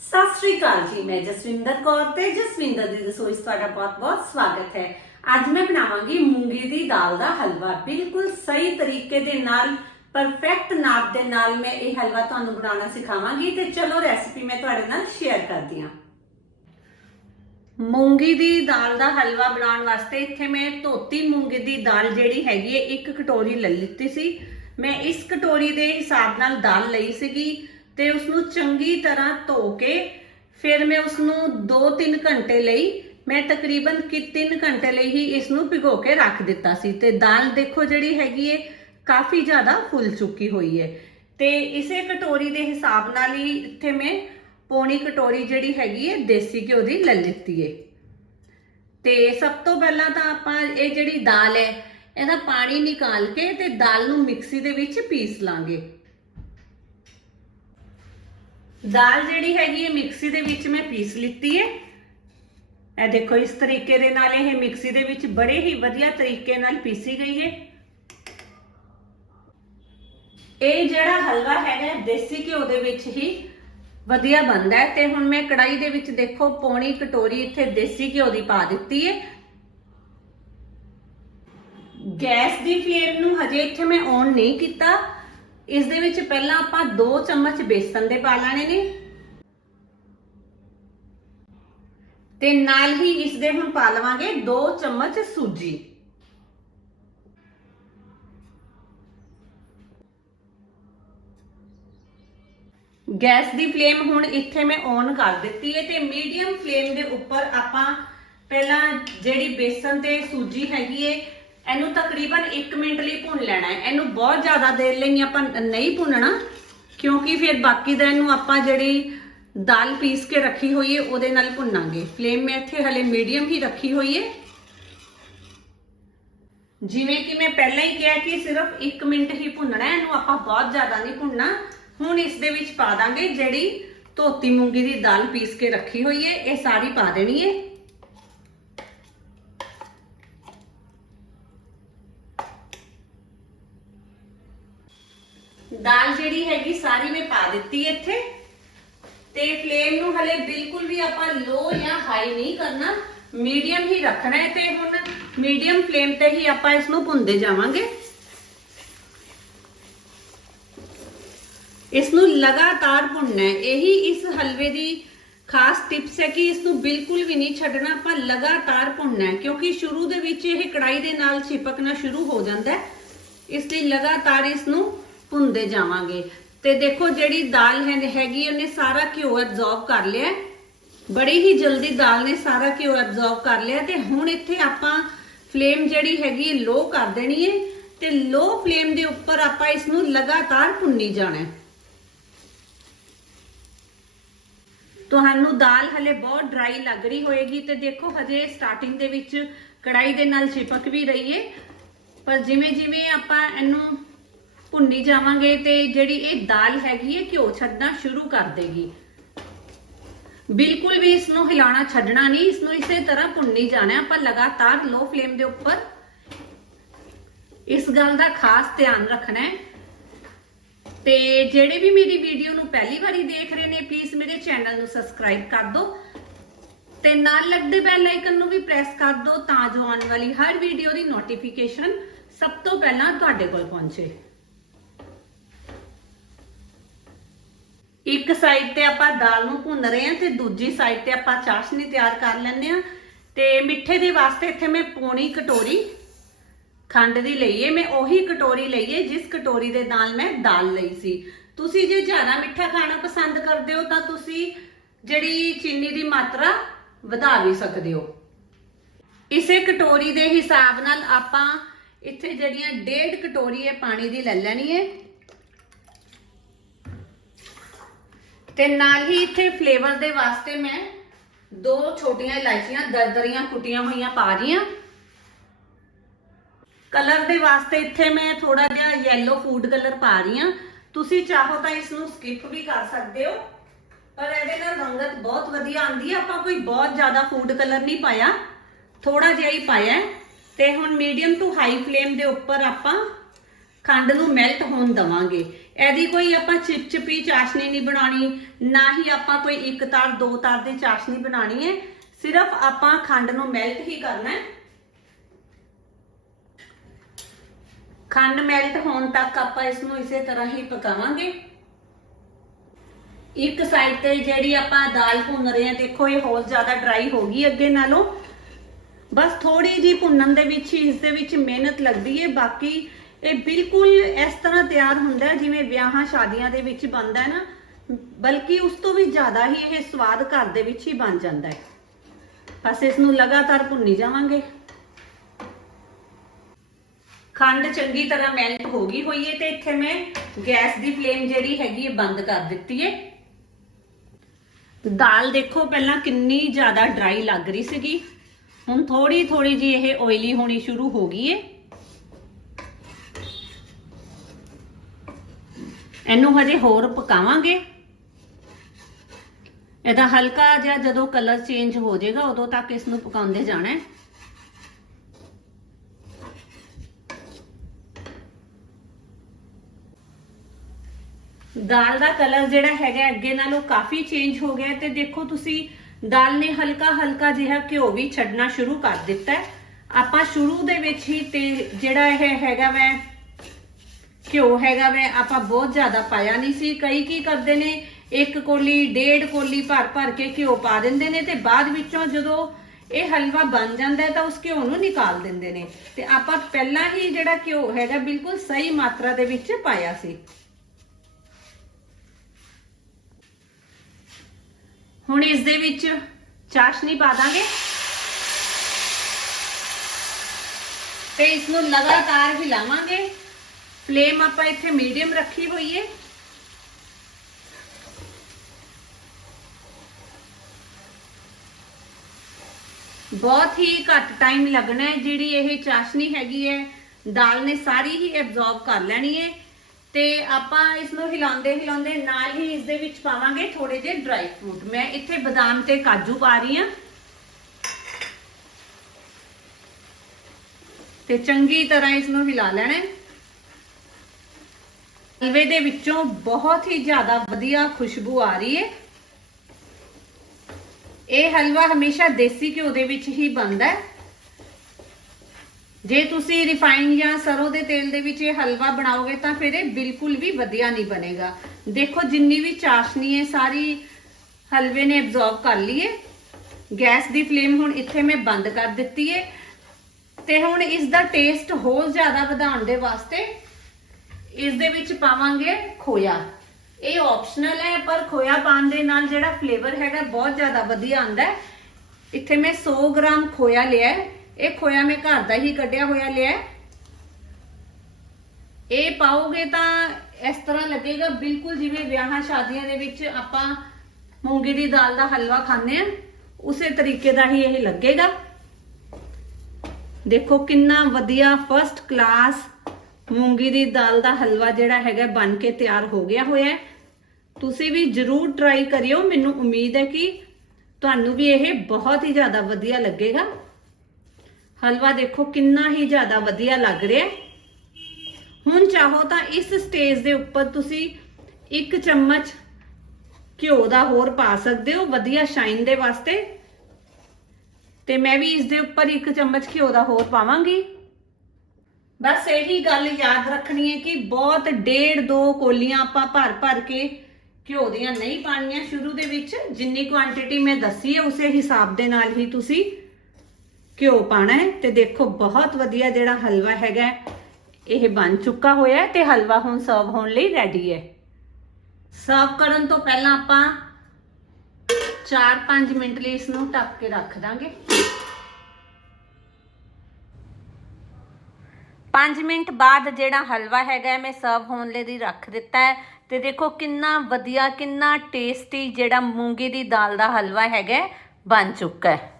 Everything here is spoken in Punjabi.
ਸਤਿ ਸ਼੍ਰੀ ਅਕਾਲ ਜੀ, ਮੈਂ ਜਸਵਿੰਦਰ ਕੌਰ ਤੇ ਜਸਵਿੰਦਰ ਦੀ ਰਸੋਈ 'ਚ ਤੁਹਾਡਾ ਬਹੁਤ-ਬਹੁਤ ਸਵਾਗਤ ਹੈ। ਅੱਜ ਮੈਂ ਬਣਾਵਾਂਗੀ ਮੂੰਗੀ ਦੀ ਦਾਲ ਦਾ ਹਲਵਾ। ਬਿਲਕੁਲ ਸਹੀ ਤਰੀਕੇ ਦੇ ਨਾਲ ਪਰਫੈਕਟ ਨਾਪ ਦੇ ਨਾਲ ਮੈਂ ਇਹ ਹਲਵਾ ਤੁਹਾਨੂੰ ਬਣਾਉਣਾ ਸਿਖਾਵਾਂਗੀ ਤੇ ਚਲੋ ਰੈਸਿਪੀ ਮੈਂ ਤੁਹਾਡੇ ਨਾਲ ਸ਼ੇਅਰ ਕਰਦੀ ਹਾਂ। ਮੂੰਗੀ ਦੀ ਦਾਲ ਦਾ ਹਲਵਾ ਬਣਾਉਣ ਵਾਸਤੇ ਇੱਥੇ ਮੈਂ ਧੋਤੀ ਮੂੰਗੀ ਦੀ ਦਾਲ ਜਿਹੜੀ ਹੈਗੀ ਹੈ, ਇੱਕ ਕਟੋਰੀ ਲੈ ਲਿੱਤੀ ਸੀ। ਮੈਂ ਇਸ ਕਟੋਰੀ ਦੇ ਹਿਸਾਬ ਨਾਲ ਦਾਲ ਲਈ ਸੀਗੀ। ਤੇ ਉਸ ਨੂੰ ਚੰਗੀ ਤਰ੍ਹਾਂ ਧੋ ਕੇ ਫਿਰ ਮੈਂ ਉਸ ਨੂੰ 2-3 ਘੰਟੇ ਲਈ, ਮੈਂ ਤਕਰੀਬਨ ਕਿ 3 ਘੰਟੇ ਲਈ ਹੀ ਇਸ ਨੂੰ ਭਿਗੋ ਕੇ ਰੱਖ ਦਿੱਤਾ ਸੀ। ਤੇ ਦਾਲ ਦੇਖੋ ਜਿਹੜੀ ਹੈਗੀ ਹੈ ਕਾਫੀ ਜ਼ਿਆਦਾ ਫੁੱਲ ਚੁੱਕੀ ਹੋਈ ਹੈ ਤੇ ਇਸੇ ਕਟੋਰੀ ਦੇ ਹਿਸਾਬ ਨਾਲ ਹੀ ਇੱਥੇ ਮੈਂ ਪੌਣੀ ਕਟੋਰੀ ਜਿਹੜੀ ਹੈਗੀ ਹੈ ਦੇਸੀ ਘਿਓ ਦੀ ਲੈ ਲਿੱਤੀ ਹੈ ਤੇ ਸਭ ਤੋਂ ਪਹਿਲਾਂ ਤਾਂ ਆਪਾਂ ਇਹ ਜਿਹੜੀ ਦਾਲ ਹੈ ਇਹਦਾ ਪਾਣੀ ਨਿਕਾਲ ਕੇ ਤੇ ਦਾਲ ਨੂੰ ਮਿਕਸੀ ਦੇ ਵਿੱਚ ਪੀਸ ਲਾਂਗੇ। ਦਾਲ ਜਿਹੜੀ ਹੈਗੀ ਹੈ, ਮਿਕਸੀ ਦੇ ਵਿੱਚ ਮੈਂ ਪੀਸ ਲਿੱਤੀ ਹੈ। ਇਹ ਦੇਖੋ, ਇਸ ਤਰੀਕੇ ਦੇ ਨਾਲ ਇਹ ਮਿਕਸੀ ਦੇ ਵਿੱਚ ਬੜੇ ਹੀ ਵਧੀਆ ਤਰੀਕੇ ਨਾਲ ਪੀਸੀ ਗਈ ਹੈ। ਇਹ ਜਿਹੜਾ ਹਲਵਾ ਹੈਗਾ ਦੇਸੀ ਘਿਓ ਦੇ ਵਿੱਚ ਹੀ ਵਧੀਆ ਬਣਦਾ ਹੈ। ਤੇ ਹੁਣ ਮੈਂ ਕੜਾਈ ਦੇ ਵਿੱਚ ਦੇਖੋ, ਪੌਣੀ ਕਟੋਰੀ ਇੱਥੇ ਦੇਸੀ ਘਿਓ ਦੀ ਪਾ ਦਿੱਤੀ ਹੈ। ਗੈਸ ਦੀ ਫਲੇਮ ਨੂੰ ਹਜੇ ਇੱਥੇ ਮੈਂ ਔਨ ਨਹੀਂ ਕੀਤਾ। ਇਸ ਦੇ ਵਿੱਚ ਪਹਿਲਾਂ ਆਪਾਂ 2 ਚਮਚ ਬੇਸਨ ਦੇ ਪਾ ਲੈਣੇ ਨੇ। ਤੇ ਨਾਲ ਹੀ ਇਸ ਦੇ ਹੁਣ ਪਾ ਲਵਾਂਗੇ 2 ਚਮਚ ਸੂਜੀ। ਗੈਸ ਦੀ ਫਲੇਮ ਹੁਣ ਇੱਥੇ ਮੈਂ ਔਨ ਕਰ ਦਿੱਤੀ ਹੈ ਤੇ ਮੀਡੀਅਮ ਫਲੇਮ ਦੇ ਉੱਪਰ ਆਪਾਂ ਪਹਿਲਾਂ ਜਿਹੜੀ ਬੇਸਨ ਤੇ ਸੂਜੀ ਹੈਗੀ ਏ ਇਹਨੂੰ ਤਕਰੀਬਨ 1 ਮਿੰਟ ਲਈ ਭੁੰਨ ਲੈਣਾ ਹੈ। ਇਹਨੂੰ ਬਹੁਤ ਜ਼ਿਆਦਾ ਦੇਰ ਲਈ ਆਪਾਂ ਨਹੀਂ ਭੁੰਨਣਾ, ਕਿਉਂਕਿ ਫਿਰ ਬਾਕੀ ਦਾ ਇਹਨੂੰ ਆਪਾਂ ਜਿਹੜੀ ਦਾਲ ਪੀਸ ਕੇ ਰੱਖੀ ਹੋਈ ਏ ਉਹਦੇ ਨਾਲ ਭੁੰਨਾਂਗੇ। ਫਲੇਮ ਮੈਂ ਇੱਥੇ ਹਲੇ ਮੀਡੀਅਮ ਹੀ ਰੱਖੀ ਹੋਈ ਏ ਜਿਵੇਂ ਕਿ ਮੈਂ ਪਹਿਲਾਂ ਹੀ ਕਿਹਾ ਕਿ ਸਿਰਫ 1 ਮਿੰਟ ਹੀ ਭੁੰਨਣਾ ਹੈ, ਇਹਨੂੰ ਆਪਾਂ ਬਹੁਤ ਜ਼ਿਆਦਾ ਨਹੀਂ ਭੁੰਨਣਾ। ਹੁਣ ਇਸ ਦੇ ਵਿੱਚ ਪਾ ਦਾਂਗੇ ਜਿਹੜੀ ਧੋਤੀ ਮੂੰਗੀ ਦੀ ਦਾਲ ਪੀਸ ਕੇ ਰੱਖੀ ਹੋਈ ਏ ਇਹ ਸਾਰੀ ਪਾ ਦੇਣੀ ਹੈ। ਦਾਲ ਜਿਹੜੀ ਹੈਗੀ ਸਾਰੀ ਮੈਂ ਪਾ ਦਿੱਤੀ ਇੱਥੇ। ਤੇ ਫਲੇਮ ਨੂੰ ਹਲੇ ਬਿਲਕੁਲ ਵੀ ਆਪਾਂ ਲੋ ਜਾਂ ਹਾਈ ਨਹੀਂ ਕਰਨਾ। ਮੀਡੀਅਮ ਹੀ ਰੱਖਣਾ ਹੈ ਤੇ ਹੁਣ ਮੀਡੀਅਮ ਫਲੇਮ ਤੇ ਹੀ ਆਪਾਂ ਇਸ ਨੂੰ ਭੁੰਨਦੇ ਜਾਵਾਂਗੇ। ਇਸ ਨੂੰ ਲਗਾਤਾਰ ਭੁੰਨਣਾ ਹੈ। ਇਹੀ ਇਸ ਹਲਵੇ ਦੀ ਖਾਸ ਟਿਪਸ ਹੈ ਕਿ ਇਸ ਨੂੰ ਬਿਲਕੁਲ ਵੀ ਨਹੀਂ ਛੱਡਣਾ, ਆਪਾਂ ਲਗਾਤਾਰ ਭੁੰਨਣਾ ਹੈ, ਕਿਉਂਕਿ ਸ਼ੁਰੂ ਦੇ ਵਿੱਚ ਇਹ ਕੜਾਈ ਦੇ ਨਾਲ ਚਿਪਕਣਾ ਸ਼ੁਰੂ ਹੋ ਜਾਂਦਾ ਹੈ। ਇਸ ਲਈ ਲਗਾਤਾਰ ਇਸ ਨੂੰ ਭੁੰਦੇ ਜਾਵਾਂਗੇ। ਤੇ ਦੇਖੋ ਜਿਹੜੀ ਦਾਲ ਹੈਗੀ, ਉਹਨੇ ਸਾਰਾ ਘਿਓ ਐਬਜ਼ੌਰਬ ਕਰ ਲਿਆ। ਬੜੀ ਹੀ ਜਲਦੀ ਦਾਲ ਨੇ ਸਾਰਾ ਘਿਓ ਐਬਜ਼ੌਰਬ ਕਰ ਲਿਆ ਤੇ ਹੁਣ ਇੱਥੇ ਆਪਾਂ ਫਲੇਮ ਜਿਹੜੀ ਹੈਗੀ ਲੋ ਕਰ ਦੇਣੀ ਹੈ। ਤੇ ਲੋ ਫਲੇਮ ਦੇ ਉੱਪਰ ਆਪਾਂ ਇਸ ਨੂੰ ਲਗਾਤਾਰ ਭੁੰਨੀ ਜਾਣਾ ਹੈ। ਤੁਹਾਨੂੰ ਦਾਲ ਹਲੇ ਬਹੁਤ ਡਰਾਈ ਲੱਗ ਰਹੀ ਹੋਏਗੀ ਤੇ ਦੇਖੋ ਹਜੇ ਸਟਾਰਟਿੰਗ ਦੇ ਵਿੱਚ ਕੜਾਈ ਦੇ ਨਾਲ ਚਿਪਕ ਵੀ ਰਹੀ ਏ ਪਰ ਜਿਵੇਂ ਜਿਵੇਂ ਆਪਾਂ ਇਹਨੂੰ ਭੁੰਨੀ ਜਾਵਾਂਗੇ ਤੇ ਜਿਹੜੀ ਇਹ ਦਾਲ ਹੈਗੀ ਹੈ ਘਿਓ ਛੱਡਣਾ ਸ਼ੁਰੂ ਕਰ ਦੇਗੀ। ਬਿਲਕੁਲ ਵੀ ਇਸ ਨੂੰ ਹਿਲਾਣਾ ਛੱਡਣਾ ਨਹੀਂ ਇਸ ਨੂੰ ਇਸੇ ਤਰ੍ਹਾਂ ਭੁੰਨੀ ਜਾਣਾ ਹੈ। ਆਪਾਂ ਲਗਾਤਾਰ ਲੋ ਫਲੇਮ ਦੇ ਉੱਪਰ ਇਸ ਗੱਲ ਦਾ ਖਾਸ ਧਿਆਨ ਰੱਖਣਾ ਹੈ। ਤੇ ਜਿਹੜੇ ਵੀ ਮੇਰੀ ਵੀਡੀਓ ਨੂੰ ਪਹਿਲੀ ਵਾਰੀ ਦੇਖ ਰਹੇ ਨੇ ਪਲੀਜ਼ ਮੇਰੇ ਚੈਨਲ ਨੂੰ ਸਬਸਕ੍ਰਾਈਬ ਕਰ ਦਿਓ। ਤੇ ਨਾਲ ਲੱਗਦੇ ਬੈਲ ਆਈਕਨ ਨੂੰ ਵੀ ਪ੍ਰੈਸ ਕਰ ਦਿਓ ਤਾਂ ਜੋ ਆਉਣ ਵਾਲੀ ਹਰ ਵੀਡੀਓ ਦੀ ਨੋਟੀਫਿਕੇਸ਼ਨ ਸਭ ਤੋਂ ਪਹਿਲਾਂ ਤੁਹਾਡੇ ਕੋਲ ਪਹੁੰਚੇ। ਇੱਕ ਸਾਈਡ ਤੇ ਆਪਾਂ ਦਾਲ ਨੂੰ ਭੁੰਨ ਰਹੇ ਹਾਂ ਤੇ ਦੂਜੀ ਸਾਈਡ ਤੇ ਆਪਾਂ ਚਾਸ਼ਨੀ ਤਿਆਰ ਕਰ ਲੈਂਦੇ ਹਾਂ। ਤੇ ਮਿੱਠੇ ਦੇ ਵਾਸਤੇ ਇੱਥੇ ਮੈਂ ਪੌਣੀ ਕਟੋਰੀ ਖੰਡ ਦੀ ਲਈਏ ਮੈਂ ਉਹੀ ਕਟੋਰੀ ਲਈਏ ਜਿਸ ਕਟੋਰੀ ਦੇ ਨਾਲ ਮੈਂ ਦਾਲ ਲਈ ਸੀ। ਤੁਸੀਂ ਜੇ ਜ਼ਿਆਦਾ ਮਿੱਠਾ ਖਾਣਾ ਪਸੰਦ ਕਰਦੇ ਹੋ ਤਾਂ ਤੁਸੀਂ ਜਿਹੜੀ ਚੀਨੀ ਦੀ ਮਾਤਰਾ ਵਧਾ ਵੀ ਸਕਦੇ ਹੋ। ਇਸੇ ਕਟੋਰੀ ਦੇ ਹਿਸਾਬ ਨਾਲ ਆਪਾਂ ਇੱਥੇ ਜਿਹੜੀਆਂ ਡੇਢ ਕਟੋਰੀ ਹੈ ਪਾਣੀ ਦੀ ਲੈ ਲੈਣੀ ਹੈ ਤੇ ਨਾਲ ਹੀ ਇੱਥੇ ਫਲੇਵਰ ਦੇ ਵਾਸਤੇ ਮੈਂ ਦੋ ਛੋਟੀਆਂ ਇਲਾਇਚੀਆਂ, ਦਰਦਰੀਆਂ ਕੁੱਟੀਆਂ ਹੋਈਆਂ ਪਾ ਰਹੀ ਹਾਂ। ਕਲਰ ਦੇ ਵਾਸਤੇ ਇੱਥੇ ਮੈਂ ਥੋੜਾ ਜਿਹਾ yellow ਫੂਡ ਕਲਰ ਪਾ ਰਹੀ ਹਾਂ। ਤੁਸੀਂ ਚਾਹੋ ਤਾਂ ਇਸ ਨੂੰ ਸਕਿਪ ਵੀ ਕਰ ਸਕਦੇ ਹੋ, ਪਰ ਇਹਦੇ ਨਾਲ ਰੰਗਤ ਬਹੁਤ ਵਧੀਆ ਆਉਂਦੀ ਹੈ। ਆਪਾਂ ਕੋਈ ਬਹੁਤ ਜ਼ਿਆਦਾ ਫੂਡ ਕਲਰ ਨਹੀਂ ਪਾਇਆ ਥੋੜਾ ਜਿਹਾ ਹੀ ਪਾਇਆ ਹੈ। ਤੇ ਹੁਣ ਮੀਡੀਅਮ ਟੂ ਹਾਈ ਫਲੇਮ ਦੇ ਉੱਪਰ ਆਪਾਂ ਖੰਡ ਨੂੰ ਮੈਲਟ ਹੋਣ ਦਵਾਂਗੇ। ਇਹਦੀ ਕੋਈ ਆਪਾਂ ਚਿਪਚਿਪੀ ਚਾਸ਼ਨੀ ਨਹੀਂ ਬਣਾਉਣੀ, ਨਾ ਹੀ ਆਪਾਂ ਕੋਈ ਇੱਕ ਤਾਰ, ਦੋ ਤਾਰ ਦੀ ਚਾਸ਼ਨੀ ਬਣਾਉਣੀ ਹੈ। ਸਿਰਫ ਆਪਾਂ ਖੰਡ ਨੂੰ ਮੈਲਟ ਹੀ ਕਰਨਾ ਹੈ। ਖੰਡ ਮੈਲਟ ਹੋਣ ਤੱਕ ਆਪਾਂ ਇਸ ਨੂੰ ਇਸੇ ਤਰ੍ਹਾਂ ਹੀ ਪਕਾਵਾਂਗੇ। ਇੱਕ ਸਾਈਡ ਤੇ ਜਿਹੜੀ ਆਪਾਂ ਦਾਲ ਭੁੰਨ ਰਹੇ ਹਾਂ, ਦੇਖੋ ਇਹ ਹੋਰ ਜ਼ਿਆਦਾ ਡਰਾਈ ਹੋ ਗਈ ਅੱਗੇ ਨਾਲੋਂ। ਬਸ ਥੋੜੀ ਜੀ ਭੁੰਨਣ ਦੇ ਵਿੱਚ ਹੀ, ਇਸ ਦੇ ਵਿੱਚ ਮਿਹਨਤ ਲੱਗਦੀ ਹੈ। ਬਾਕੀ ਇਹ ਬਿਲਕੁਲ ਇਸ ਤਰ੍ਹਾਂ ਤਿਆਰ ਹੁੰਦਾ ਹੈ, ਜਿਵੇਂ ਵਿਆਹਾਂ ਸ਼ਾਦੀਆਂ ਦੇ ਵਿੱਚ ਬਣਦਾ ਹੈ ਨਾ, ਬਲਕਿ ਉਸ ਤੋਂ ਵੀ ਜ਼ਿਆਦਾ ਹੀ ਇਹ ਸਵਾਦ ਘਰ ਦੇ ਵਿੱਚ ਹੀ ਬਣ ਜਾਂਦਾ ਹੈ। ਬਸ ਇਸ ਨੂੰ ਲਗਾਤਾਰ ਭੁੰਨੀ ਜਾਵਾਂਗੇ। ਖੰਡ ਚੰਗੀ ਤਰ੍ਹਾਂ ਮੈਲਟ ਹੋ ਗਈ ਹੋਈ ਹੈ ਤੇ ਇੱਥੇ ਮੈਂ ਗੈਸ ਦੀ ਫਲੇਮ ਜਿਹੜੀ ਹੈਗੀ ਹੈ, ਬੰਦ ਕਰ ਦਿੱਤੀ ਹੈ। ਦਾਲ ਦੇਖੋ, ਪਹਿਲਾਂ ਕਿੰਨੀ ਜ਼ਿਆਦਾ ਡਰਾਈ ਲੱਗ ਰਹੀ ਸੀਗੀ। ਹੁਣ ਥੋੜੀ ਥੋੜੀ ਜੀ ਇਹ ਆਇਲੀ ਹੋਣੀ ਸ਼ੁਰੂ ਹੋ ਗਈ ਹੈ। ਇਹਨੂੰ ਹਜੇ ਹੋਰ ਪਕਾਵਾਂਗੇ। ਇਹਦਾ ਹਲਕਾ ਜਿਹਾ ਜਦੋਂ ਕਲਰ ਚੇਂਜ ਹੋ ਜਾਏਗਾ, ਉਦੋਂ ਤੱਕ ਇਸ ਨੂੰ ਪਕਾਉਂਦੇ ਜਾਣਾ ਹੈ। ਦਾਲ ਦਾ ਕਲਰ ਜਿਹੜਾ ਹੈਗਾ ਅੱਗੇ ਨਾਲੋਂ ਕਾਫੀ ਚੇਂਜ ਹੋ ਗਿਆ ਤੇ ਦੇਖੋ ਤੁਸੀਂ, ਦਾਲ ਨੇ ਹਲਕਾ ਹਲਕਾ ਜਿਹਾ ਘਿਓ ਵੀ ਛੱਡਣਾ ਸ਼ੁਰੂ ਕਰ ਦਿੱਤਾ ਆਪਾਂ ਸ਼ੁਰੂ ਦੇ ਵਿੱਚ ਹੀ ਤੇ ਜਿਹੜਾ ਇਹ ਹੈਗਾ ਵੈ ਘਿਓ ਹੈਗਾ ਵੈ, ਆਪਾਂ ਬਹੁਤ ਜ਼ਿਆਦਾ ਪਾਇਆ ਨਹੀਂ ਸੀ। ਕਈ ਕੀ ਕਰਦੇ ਨੇ, ਇੱਕ ਕੋਲੀ, ਡੇਢ ਕੋਲੀ ਭਰ ਭਰ ਕੇ ਘਿਓ ਪਾ ਦਿੰਦੇ ਨੇ ਤੇ ਬਾਅਦ ਵਿੱਚੋਂ ਜਦੋਂ ਇਹ ਹਲਵਾ ਬਣ ਜਾਂਦਾ ਹੈ ਤਾਂ ਉਸ ਘਿਓ ਨੂੰ ਨਿਕਾਲ ਦਿੰਦੇ ਨੇ। ਤੇ ਆਪਾਂ ਪਹਿਲਾਂ ਹੀ ਜਿਹੜਾ ਘਿਓ ਹੈਗਾ ਬਿਲਕੁਲ ਸਹੀ ਮਾਤਰਾ ਦੇ ਵਿੱਚ ਪਾਇਆ ਸੀ। ਹੁਣ ਇਸ ਦੇ ਵਿੱਚ ਚਾਸ਼ਨੀ ਪਾ ਦਾਂਗੇ। ਤੇ ਇਸ ਨੂੰ ਲਗਾਤਾਰ ਹਿਲਾਵਾਂਗੇ। ਫਲੇਮ ਆਪਾਂ ਇੱਥੇ ਮੀਡੀਅਮ ਰੱਖੀ ਹੋਈ ਹੈ ਬਹੁਤ ਹੀ ਘੱਟ ਟਾਈਮ ਲੱਗਣਾ ਹੈ, ਜਿਹੜੀ ਇਹ ਚਾਸ਼ਨੀ ਹੈਗੀ ਹੈ, ਦਾਲ ਨੇ ਸਾਰੀ ਹੀ ਐਬਜ਼ੌਰਬ ਕਰ ਲੈਣੀ ਹੈ ਤੇ ਆਪਾਂ ਇਸ ਨੂੰ ਹਿਲਾਉਂਦੇ ਹਿਲਾਉਂਦੇ ਨਾਲ ਹੀ ਇਸ ਦੇ ਵਿੱਚ ਪਾਵਾਂਗੇ ਥੋੜੇ ਜਿਹੇ ਡਰਾਈ ਫਰੂਟ ਮੈਂ ਇੱਥੇ ਬਦਾਮ ਤੇ ਕਾਜੂ ਪਾ ਰਹੀ ਹਾਂ। ਤੇ ਚੰਗੀ ਤਰ੍ਹਾਂ ਇਸ ਨੂੰ ਹਿਲਾ ਲੈਣਾ ਹੈ। ਹਲਵੇ ਦੇ ਵਿੱਚੋਂ ਬਹੁਤ ਹੀ ਜ਼ਿਆਦਾ ਵਧੀਆ ਖੁਸ਼ਬੂ ਆ ਰਹੀ ਹੈ ਇਹ ਹਲਵਾ ਹਮੇਸ਼ਾ ਦੇਸੀ ਘਿਓ ਦੇ ਵਿੱਚ ਹੀ ਬਣਦਾ ਹੈ। ਜੇ ਤੁਸੀਂ ਰਿਫਾਈਨ ਜਾਂ ਸਰੋਂ ਦੇ ਤੇਲ ਦੇ ਵਿੱਚ ਇਹ ਹਲਵਾ ਬਣਾਓਗੇ ਤਾਂ ਫਿਰ ਇਹ ਬਿਲਕੁਲ ਵੀ ਵਧੀਆ ਨਹੀਂ ਬਣੇਗਾ। ਦੇਖੋ, ਜਿੰਨੀ ਵੀ ਚਾਸ਼ਨੀ ਹੈ ਸਾਰੀ ਹਲਵੇ ਨੇ ਐਬਜ਼ੌਰਬ ਕਰ ਲਈ ਹੈ ਗੈਸ ਦੀ ਫਲੇਮ ਹੁਣ ਇੱਥੇ ਮੈਂ ਬੰਦ ਕਰ ਦਿੱਤੀ ਹੈ ਤੇ ਹੁਣ ਇਸ ਦਾ ਟੇਸਟ ਹੋਰ ਜ਼ਿਆਦਾ ਵਧਾਉਣ ਦੇ ਵਾਸਤੇ ਇਸ ਦੇ ਵਿੱਚ ਪਾਵਾਂਗੇ ਖੋਇਆ। ਇਹ ਆਪਸ਼ਨਲ ਹੈ, ਪਰ ਖੋਇਆ ਪਾਉਣ ਦੇ ਨਾਲ ਜਿਹੜਾ ਫਲੇਵਰ ਹੈਗਾ ਬਹੁਤ ਜ਼ਿਆਦਾ ਵਧੀਆ ਆਉਂਦਾ ਹੈ। ਇੱਥੇ ਮੈਂ 100 ਗ੍ਰਾਮ ਖੋਇਆ ਲਿਆ ਹੈ। ਇਹ ਖੋਇਆ ਮੈਂ ਘਰ ਦਾ ਹੀ ਕੱਢਿਆ ਹੋਇਆ ਲਿਆ ਹੈ। ਇਹ ਪਾਓਗੇ ਤਾਂ ਇਸ ਤਰ੍ਹਾਂ ਲੱਗੇਗਾ, ਬਿਲਕੁਲ ਜਿਵੇਂ ਵਿਆਹਾਂ ਸ਼ਾਦੀਆਂ ਦੇ ਵਿੱਚ ਆਪਾਂ ਮੂੰਗੀ ਦੀ ਦਾਲ ਦਾ ਹਲਵਾ ਖਾਂਦੇ ਆ ਉਸੇ ਤਰੀਕੇ ਦਾ ਹੀ ਇਹ ਲੱਗੇਗਾ। ਦੇਖੋ ਕਿੰਨਾ ਵਧੀਆ ਫਰਸਟ ਕਲਾਸ ਮੂੰਗੀ ਦੀ ਦਾਲ ਦਾ ਹਲਵਾ ਜਿਹੜਾ ਹੈਗਾ ਬਣ ਕੇ ਤਿਆਰ ਹੋ ਗਿਆ ਹੋਇਆ ਤੁਸੀਂ ਵੀ ਜਰੂਰ ਟਰਾਈ ਕਰਿਓ। ਮੈਨੂੰ ਉਮੀਦ ਹੈ ਕਿ ਤੁਹਾਨੂੰ ਵੀ ਇਹ ਬਹੁਤ ਹੀ ਜ਼ਿਆਦਾ ਵਧੀਆ ਲੱਗੇਗਾ। ਹਲਵਾ ਦੇਖੋ ਕਿੰਨਾ ਹੀ ਜ਼ਿਆਦਾ ਵਧੀਆ ਲੱਗ ਰਿਹਾ ਹੈ। ਹੁਣ ਚਾਹੋ ਤਾਂ ਇਸ ਸਟੇਜ ਦੇ ਉੱਪਰ ਤੁਸੀਂ ਇੱਕ ਚਮਚ ਘਿਓ ਦਾ ਹੋਰ ਪਾ ਸਕਦੇ ਹੋ, ਵਧੀਆ ਸ਼ਾਈਨ ਦੇ ਵਾਸਤੇ। ਤੇ ਮੈਂ ਵੀ ਇਸ ਦੇ ਉੱਪਰ ਇੱਕ ਚਮਚ ਘਿਓ ਦਾ ਹੋਰ ਪਾਵਾਂਗੀ। ਬਸ ਇਹੀ ਗੱਲ ਯਾਦ ਰੱਖਣੀ ਹੈ ਕਿ ਬਹੁਤ ਡੇਢ ਦੋ ਕੋਲੀਆਂ ਆਪਾਂ ਭਰ ਭਰ ਕੇ ਘਿਓ ਦੀਆਂ ਨਹੀਂ ਪਾਣੀਆਂ ਸ਼ੁਰੂ ਦੇ ਵਿੱਚ। ਜਿੰਨੀ ਕੁਆਂਟੀਟੀ ਮੈਂ ਦੱਸੀ ਹੈ, ਉਸੇ ਹਿਸਾਬ ਦੇ ਨਾਲ ਹੀ ਤੁਸੀਂ ਘਿਓ ਪਾਣਾ ਹੈ। ਤੇ ਦੇਖੋ, ਬਹੁਤ ਵਧੀਆ ਜਿਹੜਾ ਹਲਵਾ ਹੈਗਾ ਇਹ ਬਣ ਚੁੱਕਾ ਹੋਇਆ ਹੈ ਤੇ ਹਲਵਾ ਹੁਣ ਸਰਵ ਹੋਣ ਲਈ ਰੈਡੀ ਹੈ। ਸਰਵ ਕਰਨ ਤੋਂ ਪਹਿਲਾਂ ਆਪਾਂ 4-5 ਮਿੰਟ ਲਈ ਇਸ ਨੂੰ ਢੱਕ ਕੇ ਰੱਖ ਦਾਂਗੇ। 5 ਮਿੰਟ ਬਾਅਦ ਜਿਹੜਾ ਹਲਵਾ ਹੈਗਾ ਮੈਂ ਸਰਵ ਹੋਣ ਲਈ ਰੱਖ ਦਿੱਤਾ ਹੈ। ਤੇ ਦੇਖੋ ਕਿੰਨਾ ਵਧੀਆ, ਕਿੰਨਾ ਟੇਸਟੀ ਜਿਹੜਾ ਮੂੰਗੀ ਦੀ ਦਾਲ ਦਾ ਹਲਵਾ ਹੈਗਾ ਬਣ ਚੁੱਕਾ ਹੈ।